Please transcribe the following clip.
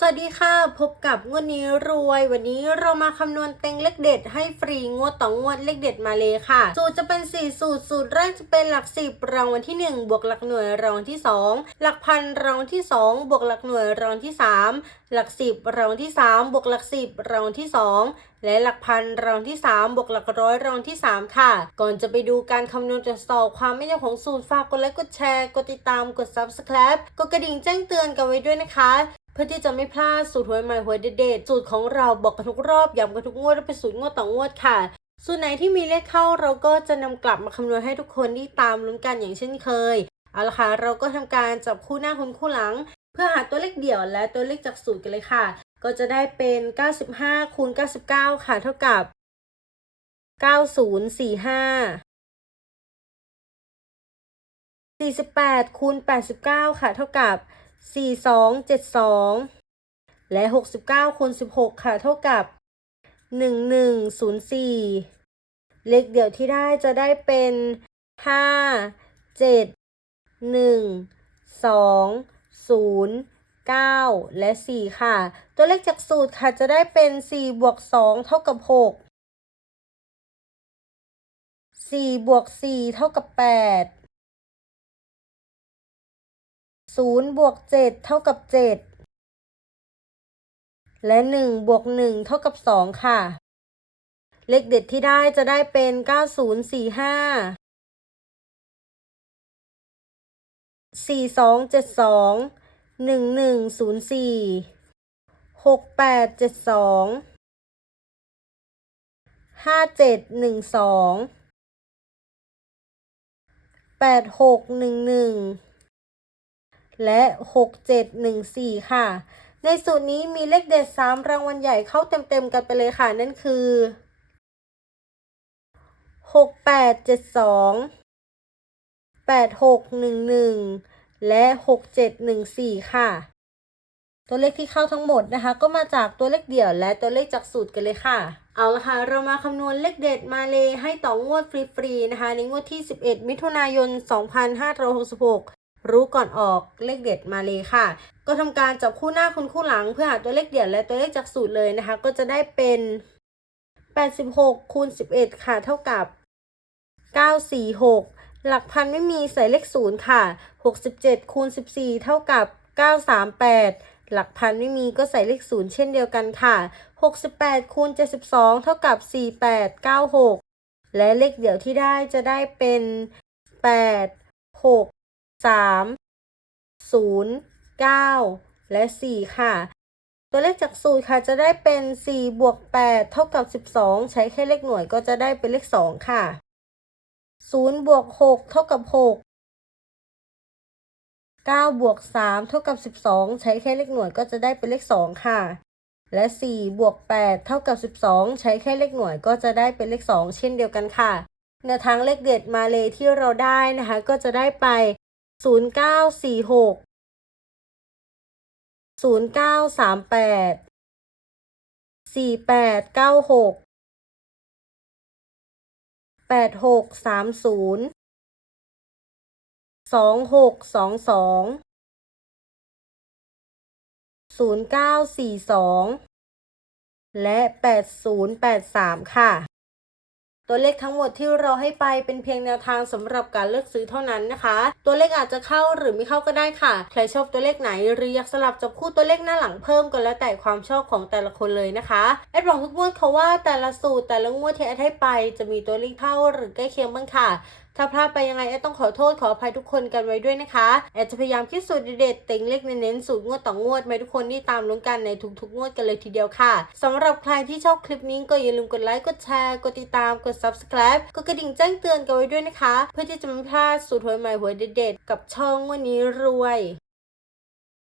สวัสดีค่ะ พบกับงวดนี้รวย วันนี้เรามาคำนวณเต็งเลขเด็ด ให้ฟรีงวดต่องวดเลขเด็ดมาเลยค่ะ สูตรจะเป็น 4 สูตร สูตรแรกจะเป็นหลัก 10 รางวัลที่ 1 บวกหลักหน่วยรางวัลที่ 2 หลักพันรางวัลที่ 2 บวกหลักหน่วยรางวัลที่ 3 หลัก 10รางวัลที่ 3 บวกหลัก 10รางวัลที่ 2และหลักพันรางวัลที่ 3 บวกหลักร้อยรางวัลที่ 3 ค่ะ ก่อนจะไปดูการคำนวณตรวจสอบความไม่ยากของสูตรฝากกดไลค์กดแชร์ กดติดตามกด subscribe กดกระดิ่งแจ้งเตือนกันไว้ด้วยนะคะ เพื่อที่จะไม่พลาดสูตรหวยใหม่หวยเด็ดๆสูตรของเราบอกกันทุกรอบย้ำกันทุกงวดและเป็นสูตรงวดต่องวดค่ะสูตรไหนที่มีเลขเข้าเราก็จะนำกลับมาคำนวณให้ทุกคนที่ตามลุ้นกันอย่างเช่นเคย เอาละค่ะ เราก็ทำการจับคู่หน้าคุณคู่หลัง เพื่อหาตัวเลขเดี่ยวและตัวเลขจากสูตรกันเลยค่ะ ก็จะได้เป็น 95 คูณ 99 ค่ะ เท่ากับ 9045 48 คูณ 89 ค่ะ เท่ากับ 4272 และ 69คูณ16 ค่ะ เท่ากับ 1104 เลขเดี่ยวที่ได้จะได้เป็น 5 7 1 2 0 9 และ 4 ค่ะ ตัวเลขจากสูตรค่ะจะได้เป็น 4 บวก 2 เท่ากับ 6 4 บวก 4 เท่ากับ 8 ศูนย์บวกเจ็ดเท่ากับเจ็ดและหนึ่งบวกหนึ่งเท่ากับสองค่ะ เลขเด็ดที่ได้จะได้เป็นเก้าศูนย์สี่ห้าสี่สองเจ็ดสองหนึ่งหนึ่งศูนย์สี่หกแปดเจ็ดสองห้าเจ็ดหนึ่งสองแปดหกหนึ่งหนึ่ง และ 6714 ค่ะ ในสูตรนี้มีเลขเด็ด 3 รางวัลใหญ่เข้าเต็ม ๆ กันไปเลยค่ะ นั่นคือ 6872 8611 และ 6714 ค่ะ ตัวเลขที่เข้าทั้งหมดนะคะ ก็มาจากตัวเลขเดี่ยวและตัวเลขจากสูตรกันเลยค่ะ เอาละค่ะ เรามาคำนวณเลขเด็ดมาเลยให้ต่องวดฟรีๆนะคะ ในงวดที่ 11 มิถุนายน 2566 รู้ก่อนออกเลขเด็ดมาเลยค่ะ ก็ทำการจับคู่หน้าคุณคู่หลังเพื่อหาตัวเลขเดี่ยวและตัวเลขจากสูตรเลยนะคะ ก็จะได้เป็น 86คูณ11 ค่ะ เท่ากับ 946 หลักพันไม่มีใส่เลขศูนย์ค่ะ 67คูณ14 เท่ากับ 938 หลักพันไม่มีก็ใส่เลขศูนย์เช่นเดียวกันค่ะ 68คูณ72 เท่ากับ 4896 และเลขเดี่ยวที่ได้จะได้เป็น 8 6 3 0 9 และ 4 ค่ะ ตัวเลขจากสูตรค่ะจะได้เป็น 4 บวก 8 เท่ากับ 12 ใช้แค่เลขหน่วยก็จะได้เป็นเลข 2 ค่ะ 0 บวก 6 เท่ากับ 6 9 บวก 3 เท่ากับ 12 ใช้แค่เลขหน่วยก็จะได้เป็นเลข 2 ค่ะ และ 4 บวก 8 เท่ากับ 12 ใช้แค่เลขหน่วยก็จะได้เป็นเลข 2 เช่นเดียวกันค่ะแนวทางเลขเด็ดมาเลยที่เราได้นะคะ ก็จะได้ไป 0946 0938 4896 8630 2622 0942และ8083ค่ะ ตัวเลขทั้งหมดที่เราให้ไปเป็นเพียงแนวทางสำหรับการเลือกซื้อเท่านั้นนะคะ ตัวเลขอาจจะเข้าหรือไม่เข้าก็ได้ค่ะ ใครชอบตัวเลขไหนหรืออยากสลับจับคู่ตัวเลขหน้าหลังเพิ่มก็แล้วแต่ความชอบของแต่ละคนเลยนะคะแอดบอกทุกงวดเขาว่าแต่ละสูตรแต่ละงวดที่แอดให้ไปจะมีตัวเลขเข้าหรือใกล้เคียงบ้างค่ะ ถ้าพลาดไปยังไงแอดต้องขอโทษขออภัยทุกคนกันไว้ด้วยนะคะ แอดจะพยายามคิดสูตรเด็ดเต็งเล็กเน้นสูตรงวดต่องวดมาให้ทุกคนที่ตามลุ้นกันในทุกๆงวดกันเลยทีเดียวค่ะสำหรับใครที่ชอบคลิปนี้ก็อย่าลืมกดไลค์กดแชร์กดติดตามกด subscribe กดกระดิ่งแจ้งเตือนกันไว้ด้วยนะคะ เพื่อที่จะไม่พลาดสูตรหวยใหม่หวยเด็ดๆกับช่องวันนี้รวย